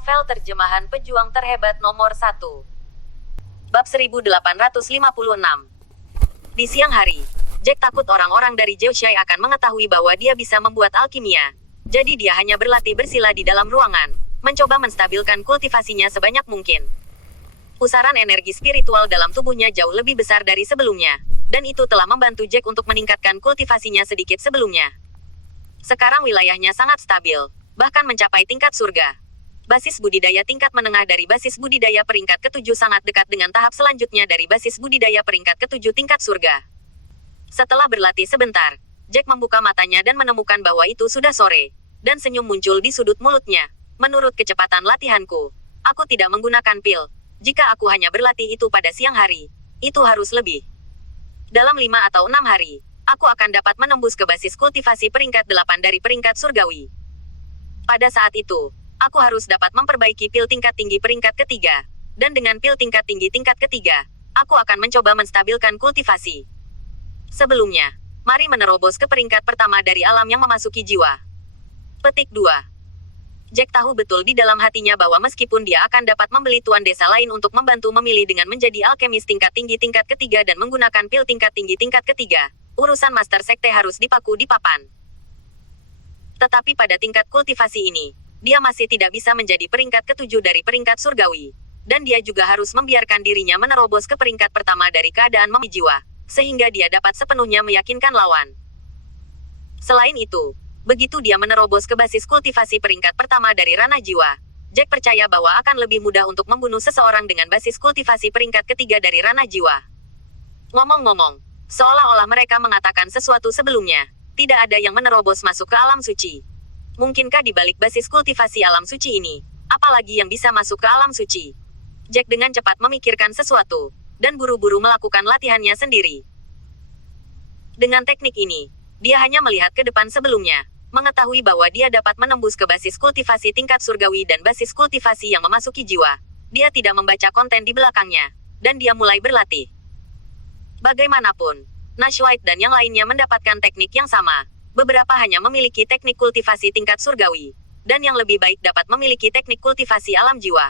Novel terjemahan pejuang terhebat nomor 1. Bab 1856. Di siang hari, Jack takut orang-orang dari Zhouxai akan mengetahui bahwa dia bisa membuat alkimia. Jadi dia hanya berlatih bersila di dalam ruangan, mencoba menstabilkan kultivasinya sebanyak mungkin. Pusaran energi spiritual dalam tubuhnya jauh lebih besar dari sebelumnya, dan itu telah membantu Jack untuk meningkatkan kultivasinya sedikit sebelumnya. Sekarang wilayahnya sangat stabil, bahkan mencapai tingkat surga. Basis budidaya tingkat menengah dari basis budidaya peringkat ke-7 sangat dekat dengan tahap selanjutnya dari basis budidaya peringkat ke-7 tingkat surga. Setelah berlatih sebentar, Jack membuka matanya dan menemukan bahwa itu sudah sore, dan senyum muncul di sudut mulutnya. Menurut kecepatan latihanku, aku tidak menggunakan pil. Jika aku hanya berlatih itu pada siang hari, itu harus lebih. Dalam 5 atau 6 hari, aku akan dapat menembus ke basis kultivasi peringkat 8 dari peringkat surgawi. Pada saat itu, aku harus dapat memperbaiki pil tingkat tinggi peringkat ketiga. Dan dengan pil tingkat tinggi tingkat ketiga, aku akan mencoba menstabilkan kultivasi. Sebelumnya, mari menerobos ke peringkat pertama dari alam yang memasuki jiwa. Petik 2. Jack tahu betul di dalam hatinya bahwa meskipun dia akan dapat membeli tuan desa lain untuk membantu memilih dengan menjadi alkemis tingkat tinggi tingkat ketiga dan menggunakan pil tingkat tinggi tingkat ketiga, urusan master sekte harus dipaku di papan. Tetapi pada tingkat kultivasi ini, dia masih tidak bisa menjadi peringkat ke-7 dari peringkat surgawi. Dan dia juga harus membiarkan dirinya menerobos ke peringkat pertama dari keadaan jiwa, sehingga dia dapat sepenuhnya meyakinkan lawan. Selain itu, begitu dia menerobos ke basis kultivasi peringkat pertama dari ranah jiwa, Jack percaya bahwa akan lebih mudah untuk membunuh seseorang dengan basis kultivasi peringkat ketiga dari ranah jiwa. Ngomong-ngomong, seolah-olah mereka mengatakan sesuatu sebelumnya, tidak ada yang menerobos masuk ke alam suci. Mungkinkah di balik basis kultivasi alam suci ini, apalagi yang bisa masuk ke alam suci? Jack dengan cepat memikirkan sesuatu, dan buru-buru melakukan latihannya sendiri. Dengan teknik ini, dia hanya melihat ke depan sebelumnya, mengetahui bahwa dia dapat menembus ke basis kultivasi tingkat surgawi dan basis kultivasi yang memasuki jiwa. Dia tidak membaca konten di belakangnya, dan dia mulai berlatih. Bagaimanapun, Nash White dan yang lainnya mendapatkan teknik yang sama. Beberapa hanya memiliki teknik kultivasi tingkat surgawi, dan yang lebih baik dapat memiliki teknik kultivasi alam jiwa.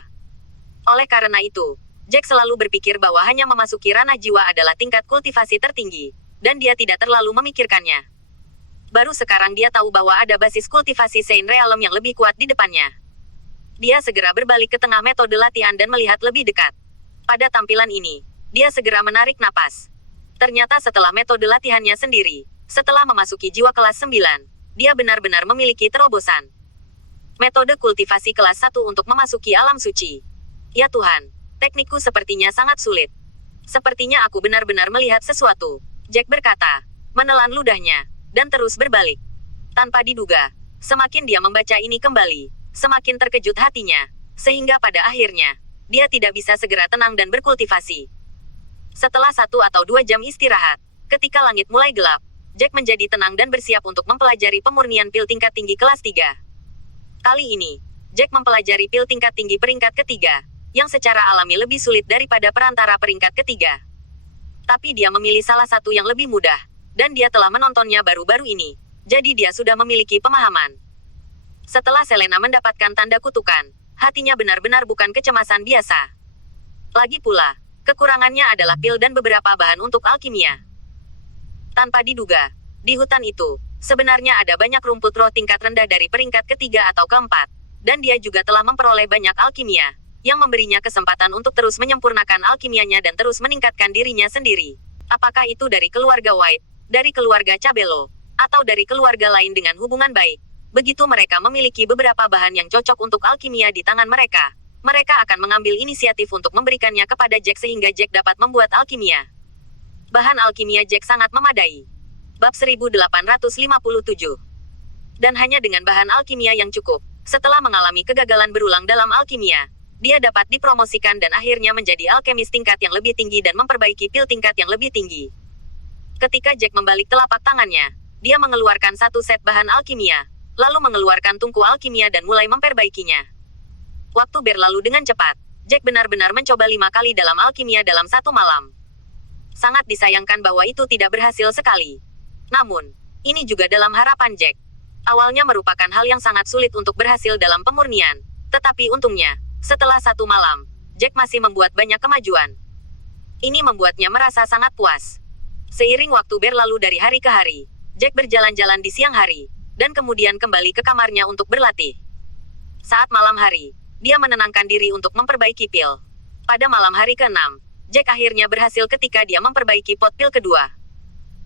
Oleh karena itu, Jack selalu berpikir bahwa hanya memasuki ranah jiwa adalah tingkat kultivasi tertinggi, dan dia tidak terlalu memikirkannya. Baru sekarang dia tahu bahwa ada basis kultivasi Saint Realm yang lebih kuat di depannya. Dia segera berbalik ke tengah metode latihan dan melihat lebih dekat. Pada tampilan ini, dia segera menarik napas. Ternyata setelah metode latihannya sendiri, setelah memasuki jiwa kelas 9, dia benar-benar memiliki terobosan. Metode kultivasi kelas 1 untuk memasuki alam suci. Ya Tuhan, teknikku sepertinya sangat sulit. Sepertinya aku benar-benar melihat sesuatu, Jack berkata, menelan ludahnya, dan terus berbalik. Tanpa diduga, semakin dia membaca ini kembali, semakin terkejut hatinya, sehingga pada akhirnya, dia tidak bisa segera tenang dan berkultivasi. Setelah 1 atau 2 jam istirahat, ketika langit mulai gelap, Jack menjadi tenang dan bersiap untuk mempelajari pemurnian pil tingkat tinggi kelas 3. Kali ini, Jack mempelajari pil tingkat tinggi peringkat ketiga, yang secara alami lebih sulit daripada perantara peringkat ketiga. Tapi dia memilih salah satu yang lebih mudah, dan dia telah menontonnya baru-baru ini, jadi dia sudah memiliki pemahaman. Setelah Selena mendapatkan tanda kutukan, hatinya benar-benar bukan kecemasan biasa. Lagi pula, kekurangannya adalah pil dan beberapa bahan untuk alkimia. Tanpa diduga, di hutan itu, sebenarnya ada banyak rumput roh tingkat rendah dari peringkat ketiga atau keempat, dan dia juga telah memperoleh banyak alkimia, yang memberinya kesempatan untuk terus menyempurnakan alkimianya dan terus meningkatkan dirinya sendiri. Apakah itu dari keluarga White, dari keluarga Cabello, atau dari keluarga lain dengan hubungan baik? Begitu mereka memiliki beberapa bahan yang cocok untuk alkimia di tangan mereka, mereka akan mengambil inisiatif untuk memberikannya kepada Jack sehingga Jack dapat membuat alkimia. Bahan alkimia Jack sangat memadai. Bab 1857. Dan hanya dengan bahan alkimia yang cukup, setelah mengalami kegagalan berulang dalam alkimia, dia dapat dipromosikan dan akhirnya menjadi alkemis tingkat yang lebih tinggi dan memperbaiki pil tingkat yang lebih tinggi. Ketika Jack membalik telapak tangannya, dia mengeluarkan 1 set bahan alkimia, lalu mengeluarkan tungku alkimia dan mulai memperbaikinya. Waktu berlalu dengan cepat, Jack benar-benar mencoba 5 kali dalam alkimia dalam 1 malam. Sangat disayangkan bahwa itu tidak berhasil sekali. Namun, ini juga dalam harapan Jack. Awalnya merupakan hal yang sangat sulit untuk berhasil dalam pemurnian, Tetapi untungnya, setelah 1 malam, Jack masih membuat banyak kemajuan. Ini membuatnya merasa sangat puas. Seiring waktu berlalu dari hari ke hari, Jack berjalan-jalan di siang hari, dan kemudian kembali ke kamarnya untuk berlatih. Saat malam hari, dia menenangkan diri untuk memperbaiki pil. Pada malam hari ke-6, Jack akhirnya berhasil ketika dia memperbaiki pot pil kedua.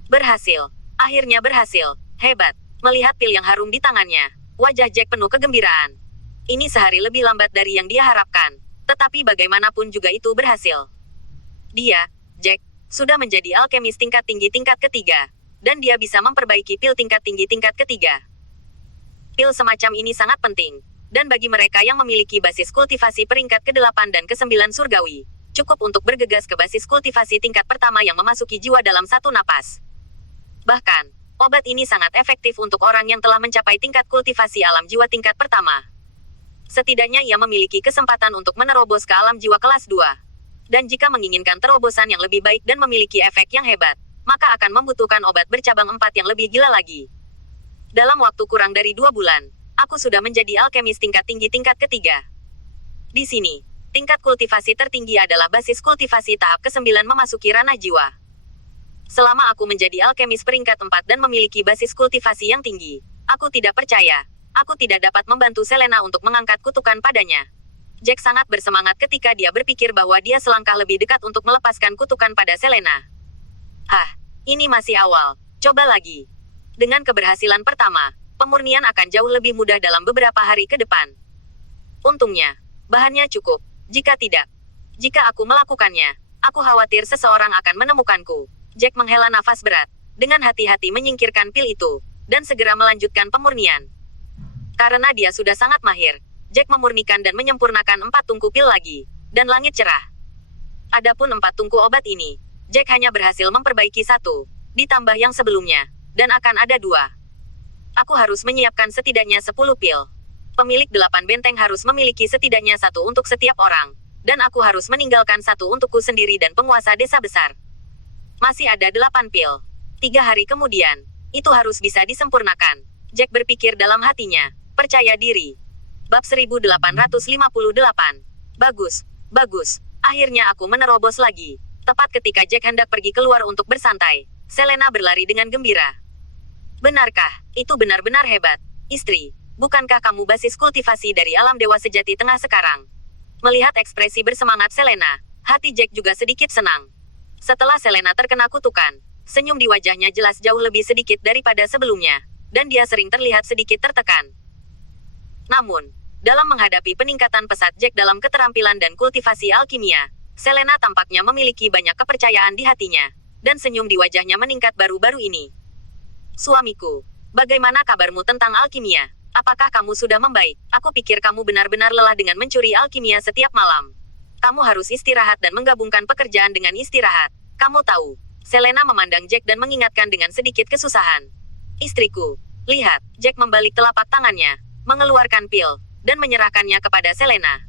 Berhasil. Akhirnya berhasil. Hebat. Melihat pil yang harum di tangannya, wajah Jack penuh kegembiraan. Ini sehari lebih lambat dari yang dia harapkan, tetapi bagaimanapun juga itu berhasil. Dia, Jack, sudah menjadi alkemis tingkat tinggi tingkat ketiga, dan dia bisa memperbaiki pil tingkat tinggi tingkat ketiga. Pil semacam ini sangat penting, dan bagi mereka yang memiliki basis kultivasi peringkat ke-8 dan ke-9 surgawi, cukup untuk bergegas ke basis kultivasi tingkat pertama yang memasuki jiwa dalam satu napas. Bahkan, obat ini sangat efektif untuk orang yang telah mencapai tingkat kultivasi alam jiwa tingkat pertama. Setidaknya ia memiliki kesempatan untuk menerobos ke alam jiwa kelas 2. Dan jika menginginkan terobosan yang lebih baik dan memiliki efek yang hebat, maka akan membutuhkan obat bercabang 4 yang lebih gila lagi. Dalam waktu kurang dari 2 bulan, aku sudah menjadi alkemis tingkat tinggi tingkat ketiga. Di sini, tingkat kultivasi tertinggi adalah basis kultivasi tahap ke-9 memasuki ranah jiwa. Selama aku menjadi alkemis peringkat 4 dan memiliki basis kultivasi yang tinggi, aku tidak percaya. Aku tidak dapat membantu Selena untuk mengangkat kutukan padanya. Jack sangat bersemangat ketika dia berpikir bahwa dia selangkah lebih dekat untuk melepaskan kutukan pada Selena. Hah, ini masih awal. Coba lagi. Dengan keberhasilan pertama, pemurnian akan jauh lebih mudah dalam beberapa hari ke depan. Untungnya, bahannya cukup. Jika tidak, jika aku melakukannya, aku khawatir seseorang akan menemukanku. Jack menghela nafas berat, dengan hati-hati menyingkirkan pil itu, dan segera melanjutkan pemurnian. Karena dia sudah sangat mahir, Jack memurnikan dan menyempurnakan 4 tungku pil lagi, dan langit cerah. Adapun 4 tungku obat ini, Jack hanya berhasil memperbaiki 1, ditambah yang sebelumnya, dan akan ada 2. Aku harus menyiapkan setidaknya 10 pil. Pemilik 8 benteng harus memiliki setidaknya 1 untuk setiap orang, dan aku harus meninggalkan 1 untukku sendiri dan penguasa desa besar. Masih ada 8 pil. 3 hari kemudian, itu harus bisa disempurnakan. Jack berpikir dalam hatinya. Percaya diri. Bab 1858. Bagus, bagus. Akhirnya aku menerobos lagi. Tepat ketika Jack hendak pergi keluar untuk bersantai, Selena berlari dengan gembira. Benarkah? Itu benar-benar hebat. Istri, bukankah kamu basis kultivasi dari alam dewa sejati tengah sekarang? Melihat ekspresi bersemangat Selena, hati Jack juga sedikit senang. Setelah Selena terkena kutukan, senyum di wajahnya jelas jauh lebih sedikit daripada sebelumnya, dan dia sering terlihat sedikit tertekan. Namun, dalam menghadapi peningkatan pesat Jack dalam keterampilan dan kultivasi alkimia, Selena tampaknya memiliki banyak kepercayaan di hatinya, dan senyum di wajahnya meningkat baru-baru ini. Suamiku, bagaimana kabarmu tentang alkimia? Apakah kamu sudah membaik? Aku pikir kamu benar-benar lelah dengan mencuri alkimia setiap malam. Kamu harus istirahat dan menggabungkan pekerjaan dengan istirahat. Kamu tahu, Selena memandang Jack dan mengingatkan dengan sedikit kesusahan. Istriku, lihat, Jack membalik telapak tangannya, mengeluarkan pil, dan menyerahkannya kepada Selena.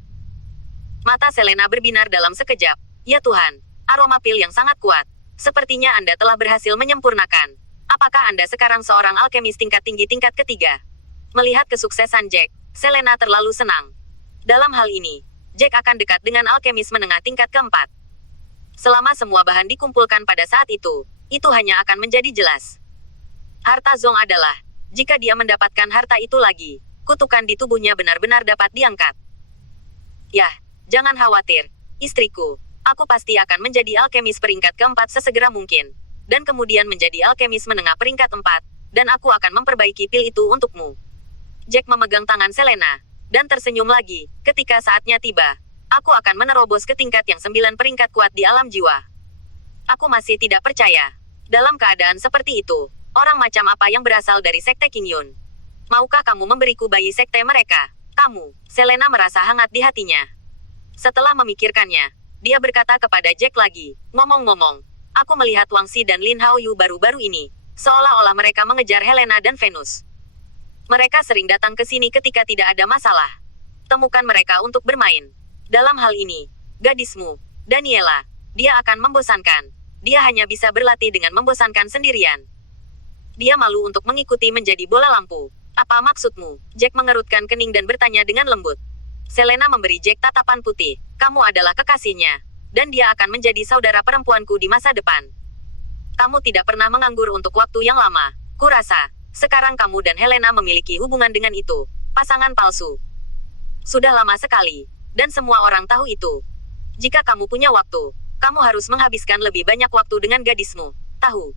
Mata Selena berbinar dalam sekejap. Ya Tuhan, aroma pil yang sangat kuat. Sepertinya Anda telah berhasil menyempurnakan. Apakah Anda sekarang seorang alkemis tingkat tinggi tingkat ketiga? Melihat kesuksesan Jack, Selena terlalu senang. Dalam hal ini, Jack akan dekat dengan alkemis menengah tingkat keempat. Selama semua bahan dikumpulkan pada saat itu hanya akan menjadi jelas. Harta Zong adalah, jika dia mendapatkan harta itu lagi, kutukan di tubuhnya benar-benar dapat diangkat. Yah, jangan khawatir, istriku. Aku pasti akan menjadi alkemis peringkat keempat sesegera mungkin. Dan kemudian menjadi alkemis menengah peringkat 4, dan aku akan memperbaiki pil itu untukmu. Jack memegang tangan Selena, dan tersenyum lagi, ketika saatnya tiba. Aku akan menerobos ke tingkat yang 9 peringkat kuat di alam jiwa. Aku masih tidak percaya. Dalam keadaan seperti itu, orang macam apa yang berasal dari Sekte King Yun? Maukah kamu memberiku bayi sekte mereka? Kamu, Selena merasa hangat di hatinya. Setelah memikirkannya, dia berkata kepada Jack lagi, ngomong-ngomong, aku melihat Wang Xi dan Lin Hao Yu baru-baru ini, seolah-olah mereka mengejar Helena dan Venus. Mereka sering datang ke sini ketika tidak ada masalah. Temukan mereka untuk bermain. Dalam hal ini, gadismu, Daniela, dia akan membosankan. Dia hanya bisa berlatih dengan membosankan sendirian. Dia malu untuk mengikuti menjadi bola lampu. Apa maksudmu? Jack mengerutkan kening dan bertanya dengan lembut. Selena memberi Jack tatapan putih. Kamu adalah kekasihnya. Dan dia akan menjadi saudara perempuanku di masa depan. Kamu tidak pernah menganggur untuk waktu yang lama. Kurasa, sekarang kamu dan Helena memiliki hubungan dengan itu. Pasangan palsu. Sudah lama sekali. Dan semua orang tahu itu. Jika kamu punya waktu, kamu harus menghabiskan lebih banyak waktu dengan gadismu. Tahu?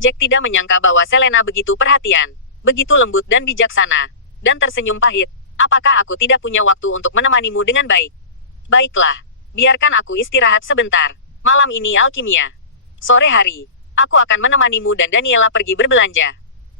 Jack tidak menyangka bahwa Selena begitu perhatian, begitu lembut dan bijaksana. Dan tersenyum pahit. Apakah aku tidak punya waktu untuk menemanimu dengan baik? Baiklah. Biarkan aku istirahat sebentar. Malam ini alkimia. Sore hari, aku akan menemanimu dan Daniela pergi berbelanja.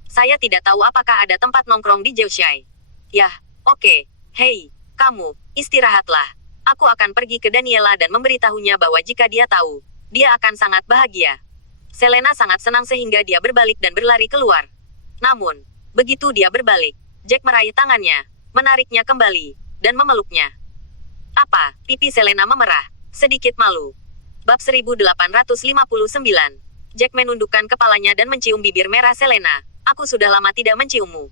Saya tidak tahu apakah ada tempat nongkrong di Jeoshai. Yah, oke. Hei, kamu, istirahatlah. Aku akan pergi ke Daniela dan memberitahunya bahwa jika dia tahu, dia akan sangat bahagia. Selena sangat senang sehingga dia berbalik dan berlari keluar. Namun, begitu dia berbalik, Jack meraih tangannya, menariknya kembali, dan memeluknya. Apa? Pipi Selena memerah, sedikit malu. Bab 1859. Jack menundukkan kepalanya dan mencium bibir merah Selena. Aku sudah lama tidak menciummu.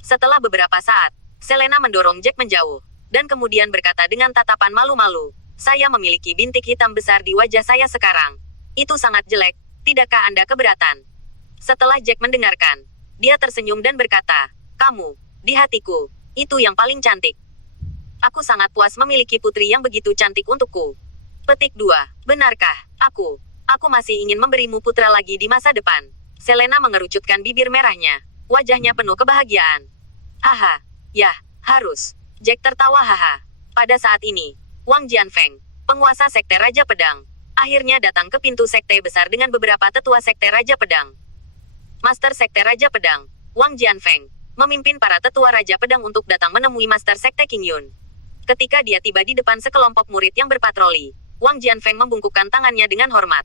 Setelah beberapa saat, Selena mendorong Jack menjauh, dan kemudian berkata dengan tatapan malu-malu, saya memiliki bintik hitam besar di wajah saya sekarang. Itu sangat jelek, tidakkah Anda keberatan? Setelah Jack mendengarkan, dia tersenyum dan berkata, kamu, di hatiku, itu yang paling cantik. Aku sangat puas memiliki putri yang begitu cantik untukku. Petik 2. Benarkah, aku masih ingin memberimu putra lagi di masa depan. Selena mengerucutkan bibir merahnya. Wajahnya penuh kebahagiaan. Haha, yah, harus. Jack tertawa haha. Pada saat ini, Wang Jianfeng, penguasa Sekte Raja Pedang, akhirnya datang ke pintu Sekte Besar dengan beberapa tetua Sekte Raja Pedang. Master Sekte Raja Pedang, Wang Jianfeng, memimpin para tetua Raja Pedang untuk datang menemui Master Sekte King Yun. Ketika dia tiba di depan sekelompok murid yang berpatroli, Wang Jianfeng membungkukkan tangannya dengan hormat.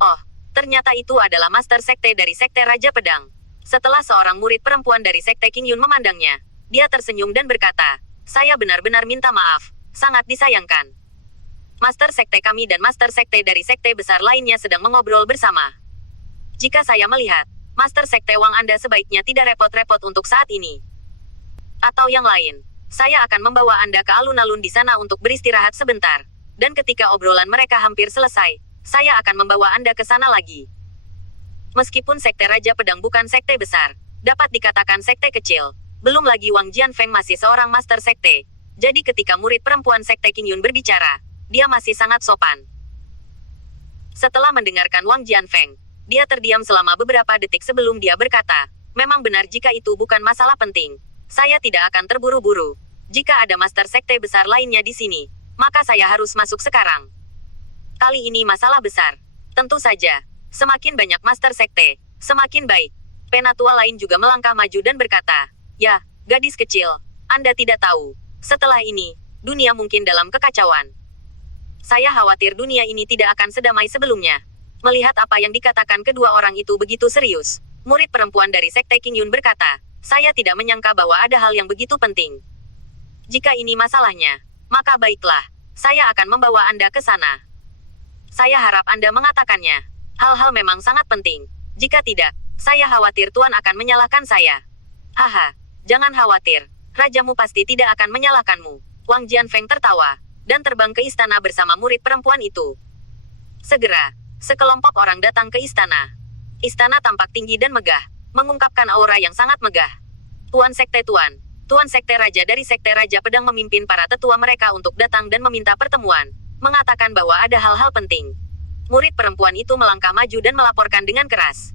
Oh, ternyata itu adalah Master Sekte dari Sekte Raja Pedang. Setelah seorang murid perempuan dari Sekte King Yun memandangnya, dia tersenyum dan berkata, saya benar-benar minta maaf, sangat disayangkan. Master Sekte kami dan Master Sekte dari Sekte besar lainnya sedang mengobrol bersama. Jika saya melihat, Master Sekte Wang Anda sebaiknya tidak repot-repot untuk saat ini. Atau yang lain. Saya akan membawa Anda ke alun-alun di sana untuk beristirahat sebentar. Dan ketika obrolan mereka hampir selesai, saya akan membawa Anda ke sana lagi. Meskipun Sekte Raja Pedang bukan sekte besar, dapat dikatakan sekte kecil. Belum lagi Wang Jianfeng masih seorang master sekte. Jadi ketika murid perempuan Sekte King Yun berbicara, dia masih sangat sopan. Setelah mendengarkan Wang Jianfeng, dia terdiam selama beberapa detik sebelum dia berkata, memang benar jika itu bukan masalah penting. Saya tidak akan terburu-buru. Jika ada master sekte besar lainnya di sini, maka saya harus masuk sekarang. Kali ini masalah besar. Tentu saja, semakin banyak master sekte, semakin baik. Penatua lain juga melangkah maju dan berkata, ya, gadis kecil, Anda tidak tahu. Setelah ini, dunia mungkin dalam kekacauan. Saya khawatir dunia ini tidak akan sedamai sebelumnya. Melihat apa yang dikatakan kedua orang itu begitu serius, murid perempuan dari Sekte King Yun berkata, saya tidak menyangka bahwa ada hal yang begitu penting. Jika ini masalahnya, maka baiklah, saya akan membawa Anda ke sana. Saya harap Anda mengatakannya. Hal-hal memang sangat penting. Jika tidak, saya khawatir Tuan akan menyalahkan saya. Haha, jangan khawatir. Rajamu pasti tidak akan menyalahkanmu. Wang Jianfeng tertawa, dan terbang ke istana bersama murid perempuan itu. Segera, sekelompok orang datang ke istana. Istana tampak tinggi dan megah, mengungkapkan aura yang sangat megah. Tuan Sekte Tuan Sekte Raja dari Sekte Raja Pedang memimpin para tetua mereka untuk datang dan meminta pertemuan, mengatakan bahwa ada hal-hal penting. Murid perempuan itu melangkah maju dan melaporkan dengan keras.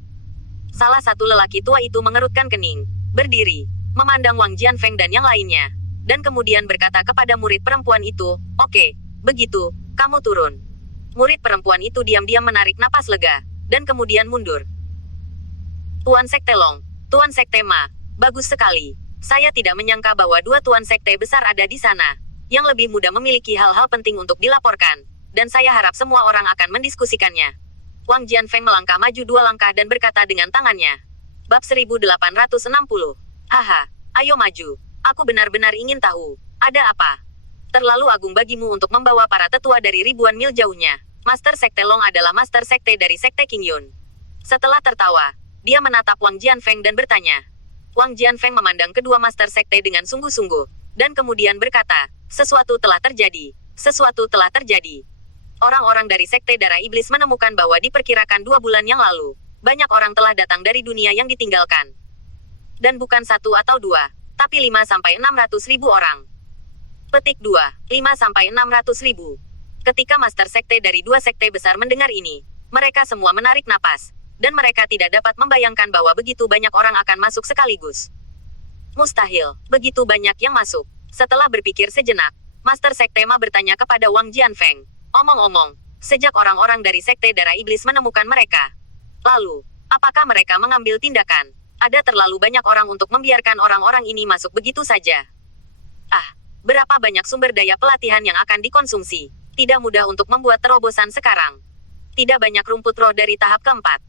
Salah satu lelaki tua itu mengerutkan kening, berdiri, memandang Wang Jianfeng dan yang lainnya, dan kemudian berkata kepada murid perempuan itu, oke, begitu, kamu turun. Murid perempuan itu diam-diam menarik napas lega, dan kemudian mundur. Tuan Sekte Long, Tuan Sekte Ma, bagus sekali. Saya tidak menyangka bahwa dua Tuan Sekte besar ada di sana, yang lebih muda memiliki hal-hal penting untuk dilaporkan, dan saya harap semua orang akan mendiskusikannya. Wang Jianfeng melangkah maju 2 langkah dan berkata dengan tangannya. Bab 1860. Haha, ayo maju. Aku benar-benar ingin tahu, ada apa? Terlalu agung bagimu untuk membawa para tetua dari ribuan mil jauhnya. Master Sekte Long adalah Master Sekte dari Sekte King Yun. Setelah tertawa, dia menatap Wang Jianfeng dan bertanya. Wang Jianfeng memandang kedua Master Sekte dengan sungguh-sungguh, dan kemudian berkata, sesuatu telah terjadi. Sesuatu telah terjadi. Orang-orang dari Sekte Darah Iblis menemukan bahwa diperkirakan 2 bulan yang lalu, banyak orang telah datang dari dunia yang ditinggalkan. Dan bukan 1 atau 2, tapi 5-600 ribu orang. Petik 2, 5-600 ribu. Ketika Master Sekte dari 2 sekte besar mendengar ini, mereka semua menarik napas, dan mereka tidak dapat membayangkan bahwa begitu banyak orang akan masuk sekaligus. Mustahil, begitu banyak yang masuk. Setelah berpikir sejenak, Master Sekte Ma bertanya kepada Wang Jianfeng, omong-omong, sejak orang-orang dari Sekte Darah Iblis menemukan mereka, lalu, apakah mereka mengambil tindakan? Ada terlalu banyak orang untuk membiarkan orang-orang ini masuk begitu saja. Ah, berapa banyak sumber daya pelatihan yang akan dikonsumsi? Tidak mudah untuk membuat terobosan sekarang. Tidak banyak rumput roh dari tahap keempat.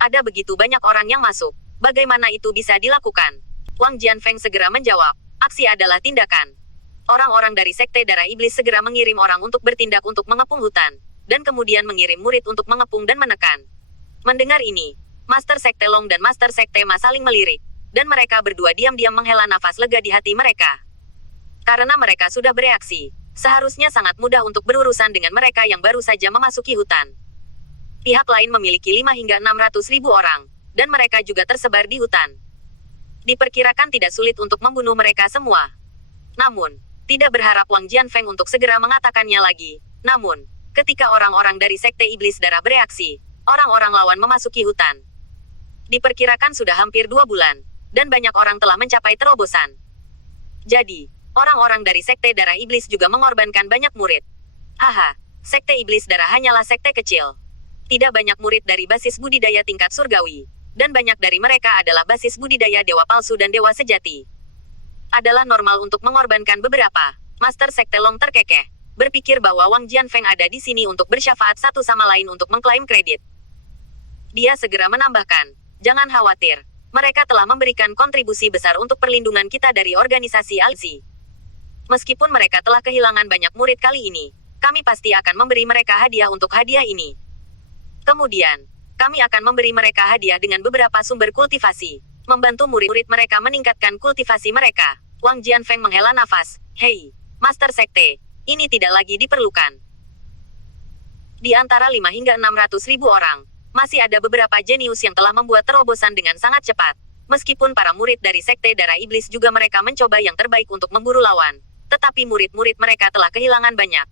Ada begitu banyak orang yang masuk. Bagaimana itu bisa dilakukan? Wang Jianfeng segera menjawab, aksi adalah tindakan. Orang-orang dari Sekte Darah Iblis segera mengirim orang untuk bertindak untuk mengepung hutan, dan kemudian mengirim murid untuk mengepung dan menekan. Mendengar ini, Master Sekte Long dan Master Sekte Ma saling melirik, dan mereka berdua diam-diam menghela nafas lega di hati mereka. Karena mereka sudah bereaksi, seharusnya sangat mudah untuk berurusan dengan mereka yang baru saja memasuki hutan. Pihak lain memiliki 5 hingga 600 ribu orang, dan mereka juga tersebar di hutan. Diperkirakan tidak sulit untuk membunuh mereka semua. Namun, tidak berharap Wang Jianfeng untuk segera mengatakannya lagi. Namun, ketika orang-orang dari Sekte Iblis Darah bereaksi, orang-orang lawan memasuki hutan. Diperkirakan sudah hampir 2 bulan, dan banyak orang telah mencapai terobosan. Jadi, orang-orang dari Sekte Darah Iblis juga mengorbankan banyak murid. Haha, Sekte Iblis Darah hanyalah sekte kecil. Tidak banyak murid dari basis budidaya tingkat surgawi, dan banyak dari mereka adalah basis budidaya dewa palsu dan dewa sejati. Adalah normal untuk mengorbankan beberapa. Master Sekte Long terkekeh, berpikir bahwa Wang Jianfeng ada di sini untuk bersyafaat satu sama lain untuk mengklaim kredit. Dia segera menambahkan, jangan khawatir, mereka telah memberikan kontribusi besar untuk perlindungan kita dari organisasi Alzi. Meskipun mereka telah kehilangan banyak murid kali ini, kami pasti akan memberi mereka hadiah untuk hadiah ini. Kemudian, kami akan memberi mereka hadiah dengan beberapa sumber kultivasi, membantu murid-murid mereka meningkatkan kultivasi mereka. Wang Jianfeng menghela nafas, hei, Master Sekte, ini tidak lagi diperlukan. Di antara 5 hingga 600 ribu orang, masih ada beberapa jenius yang telah membuat terobosan dengan sangat cepat. Meskipun para murid dari Sekte Darah Iblis juga mereka mencoba yang terbaik untuk memburu lawan, tetapi murid-murid mereka telah kehilangan banyak.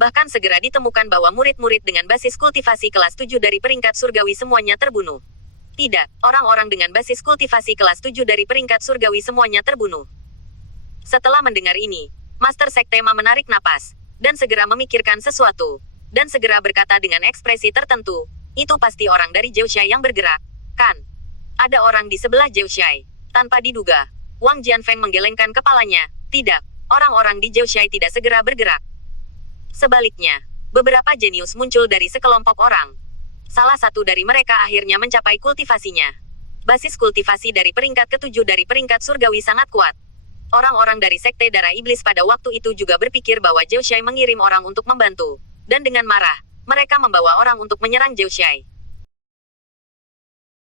Bahkan segera ditemukan bahwa murid-murid dengan basis kultivasi kelas 7 dari peringkat surgawi semuanya terbunuh. Tidak, orang-orang dengan basis kultivasi kelas 7 dari peringkat surgawi semuanya terbunuh. Setelah mendengar ini, Master Sekte Ma menarik napas, dan segera memikirkan sesuatu, dan segera berkata dengan ekspresi tertentu, itu pasti orang dari Jiushai yang bergerak, kan? Ada orang di sebelah Jiushai. Tanpa diduga, Wang Jianfeng menggelengkan kepalanya, tidak, orang-orang di Jiushai tidak segera bergerak. Sebaliknya, beberapa jenius muncul dari sekelompok orang. Salah satu dari mereka akhirnya mencapai kultivasinya. Basis kultivasi dari peringkat ke-7 dari peringkat surgawi sangat kuat. Orang-orang dari Sekte Darah Iblis pada waktu itu juga berpikir bahwa Jiushai mengirim orang untuk membantu. Dan dengan marah, mereka membawa orang untuk menyerang Jiushai.